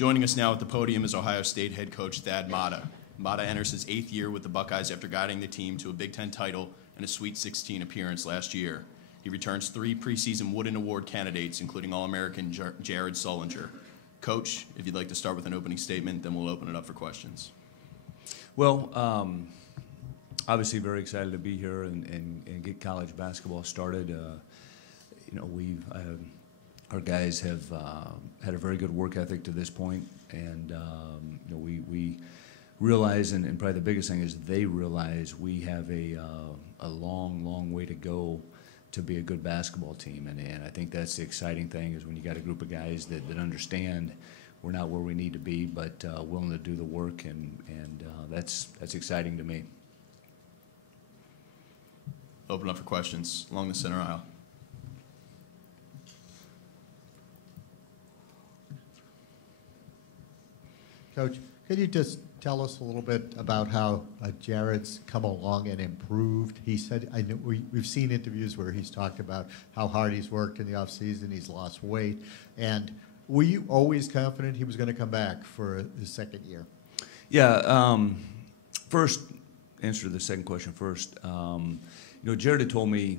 Joining us now at the podium is Ohio State head coach Thad Matta. Matta enters his 8th year with the Buckeyes after guiding the team to a Big Ten title and a Sweet 16 appearance last year. He returns 3 preseason Wooden Award candidates, including All-American Jarrett Allen. Coach, if you'd like to start with an opening statement, then we'll open it up for questions. Well, obviously very excited to be here and get college basketball started. Our guys have had a very good work ethic to this point, and we realize, and probably the biggest thing is they realize we have a long way to go to be a good basketball team, and I think that's the exciting thing is when you got a group of guys that understand we're not where we need to be, but willing to do the work, and that's exciting to me. Open up for questions along the center aisle. Coach, could you just tell us a little bit about how Jarrett's come along and improved? He said, I know we've seen interviews where he's talked about how hard he's worked in the offseason, he's lost weight, and were you always confident he was going to come back for his second year? Yeah, first, answer to the second question first. Jarrett had told me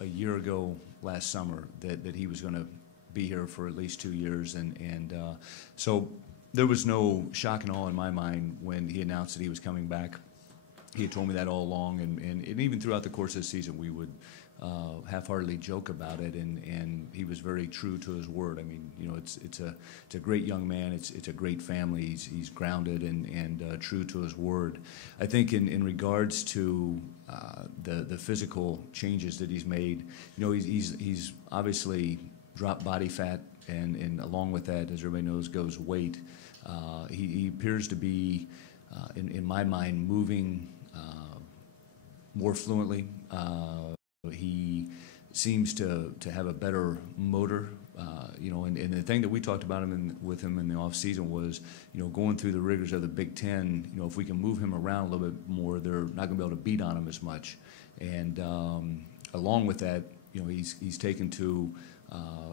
a year ago last summer that he was going to be here for at least 2 years, and so there was no shock and awe in my mind when he announced that he was coming back. He had told me that all along, and even throughout the course of the season, we would half-heartedly joke about it, and he was very true to his word. I mean, it's a great young man. It's a great family. He's grounded and true to his word. I think in regards to the physical changes that he's made, he's obviously dropped body fat, and along with that, as everybody knows, goes weight. He appears to be, in my mind, moving more fluently. He seems to have a better motor, and the thing that we talked about with him in the off season was, going through the rigors of the Big Ten. If we can move him around a little bit more, they're not going to be able to beat on him as much. And along with that, he's taken to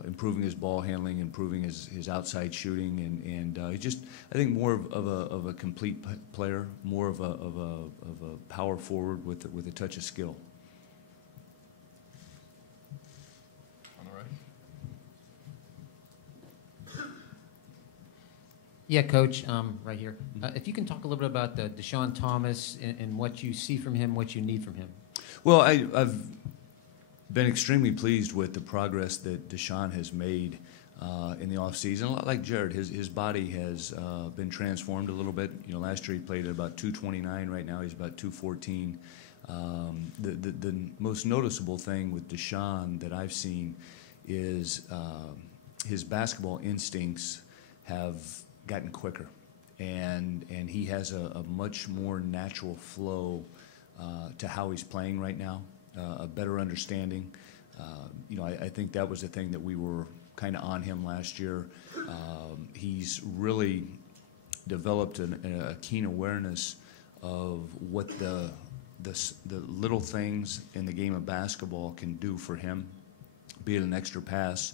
improving his ball handling, improving his outside shooting, and he's just, I think, more of a complete player, more of a power forward with a touch of skill. Yeah, Coach, right here. If you can talk a little bit about the Deshaun Thomas and what you see from him, what you need from him. Well, I've been extremely pleased with the progress that Deshaun has made in the offseason. A lot like Jarrett, his body has been transformed a little bit. Last year he played at about 229. Right now he's about 214. The most noticeable thing with Deshaun that I've seen is his basketball instincts have gotten quicker, and he has a much more natural flow to how he's playing right now, a better understanding. I think that was the thing that we were kind of on him last year. He's really developed a keen awareness of what the little things in the game of basketball can do for him, be it an extra pass,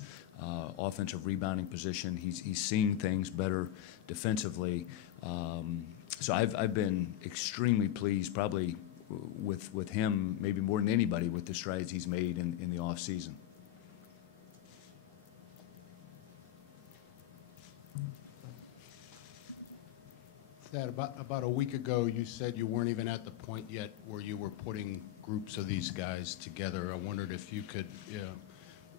offensive rebounding position. He's seeing things better defensively. So I've been extremely pleased, probably with him, maybe more than anybody, with the strides he's made in the off season. Thad, about a week ago, you said you weren't even at the point yet where you were putting groups of these guys together. I wondered if you could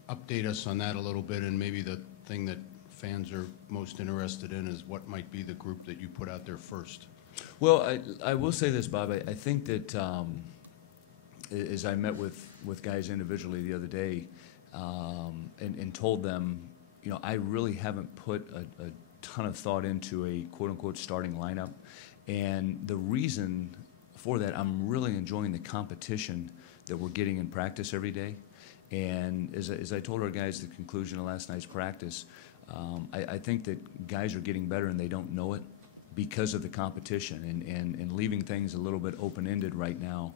update us on that a little bit, and maybe the thing that fans are most interested in is what might be the group that you put out there first. Well, I will say this, Bob. I think that as I met with guys individually the other day and told them, I really haven't put a ton of thought into a quote-unquote starting lineup. And the reason for that, I'm really enjoying the competition that we're getting in practice every day. And as I told our guys at the conclusion of last night's practice, I think that guys are getting better and they don't know it because of the competition and leaving things a little bit open-ended right now.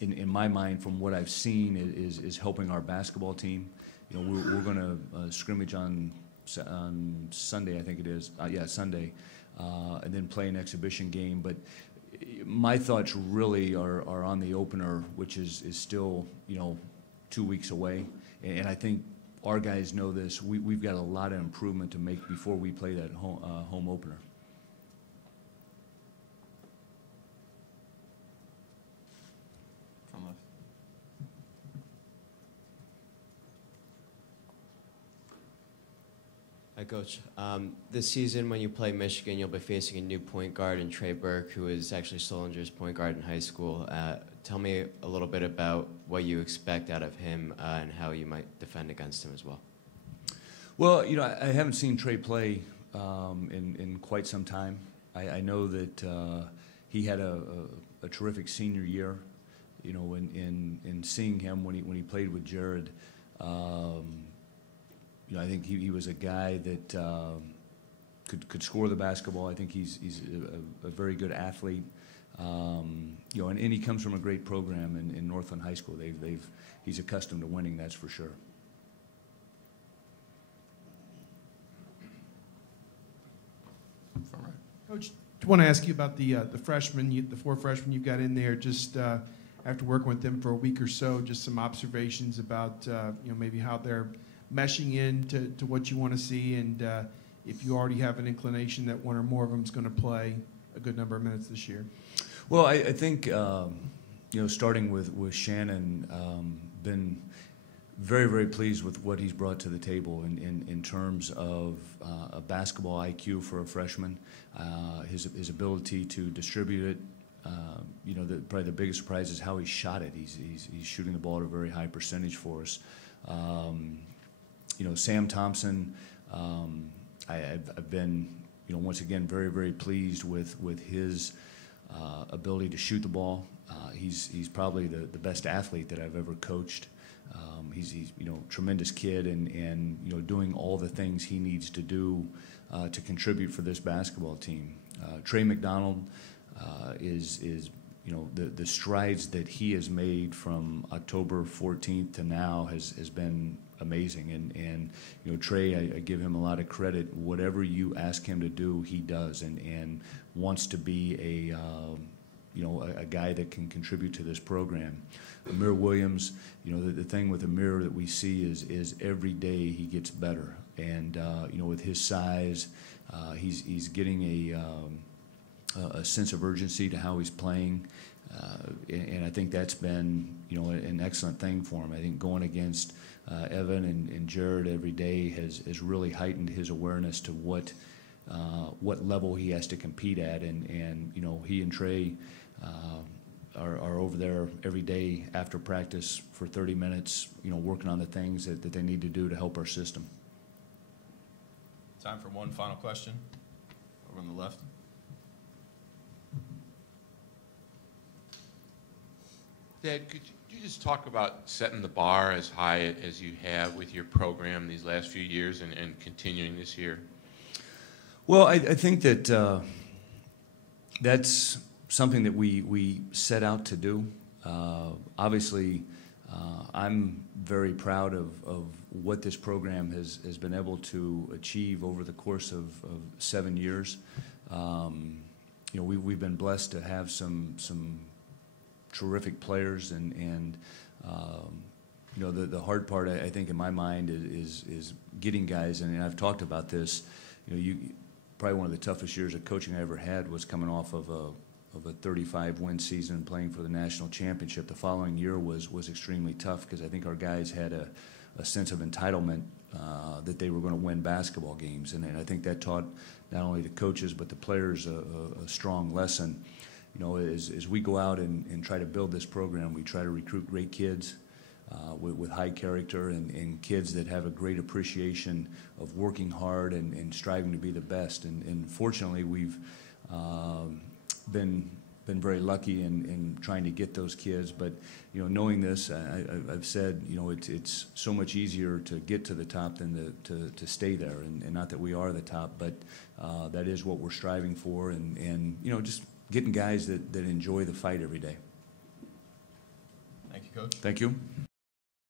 In my mind, from what I've seen, is helping our basketball team. We're going to scrimmage on on Sunday, I think it is. Yeah, Sunday, and then play an exhibition game. But my thoughts really are on the opener, which is still 2 weeks away, and I think our guys know this. We've got a lot of improvement to make before we play that home opener. From left. Hi, Coach. This season, when you play Michigan, you'll be facing a new point guard in Trey Burke, who is actually Sollinger's point guard in high school. Tell me a little bit about what you expect out of him and how you might defend against him as well. Well, I haven't seen Trey play in quite some time. I know that he had a terrific senior year. In seeing him when he played with Jarrett, I think he was a guy that could score the basketball. I think he's a very good athlete. And he comes from a great program in Northland High School. He's accustomed to winning, that's for sure. From right. Coach, I want to ask you about the freshmen, the 4 freshmen you've got in there. Just after working with them for a week or so, just some observations about maybe how they're meshing in to what you want to see, and if you already have an inclination that one or more of them is going to play a good number of minutes this year. Well, I think starting with Shannon, been very, very pleased with what he's brought to the table in terms of a basketball IQ for a freshman, his ability to distribute it. Probably the biggest surprise is how he shot it. He's shooting the ball at a very high percentage for us. Sam Thompson, I've been once again very, very pleased with his ability to shoot the ball. He's probably the best athlete that I've ever coached. He's tremendous kid and doing all the things he needs to do to contribute for this basketball team. Trey McDonald is the strides that he has made from October 14th to now has been amazing. And Trey, I give him a lot of credit. Whatever you ask him to do, he does, and wants to be a guy that can contribute to this program. Amir Williams, the thing with Amir that we see is every day he gets better, and with his size, he's getting a sense of urgency to how he's playing, and I think that's been an excellent thing for him. I think going against Evan and Jarrett every day has really heightened his awareness to what level he has to compete at, and he and Trey are over there every day after practice for 30 minutes, working on the things that they need to do to help our system. Time for one final question. Over on the left. Dad, could you just talk about setting the bar as high as you have with your program these last few years and continuing this year? Well, I think that that's something that we set out to do. Obviously, I'm very proud of what this program has been able to achieve over the course of 7 years. We've been blessed to have some terrific players, and the hard part, I think, in my mind is getting guys, and I've talked about this. Probably one of the toughest years of coaching I ever had was coming off of a 35-win season and playing for the national championship. The following year was extremely tough because I think our guys had a sense of entitlement that they were going to win basketball games, and I think that taught not only the coaches but the players a strong lesson. As we go out and try to build this program, we try to recruit great kids with high character and kids that have a great appreciation of working hard and striving to be the best. And fortunately, we've been very lucky in trying to get those kids. But knowing this, I've said it's so much easier to get to the top than to stay there. And not that we are the top, but that is what we're striving for. And just getting guys that enjoy the fight every day. Thank you, Coach. Thank you.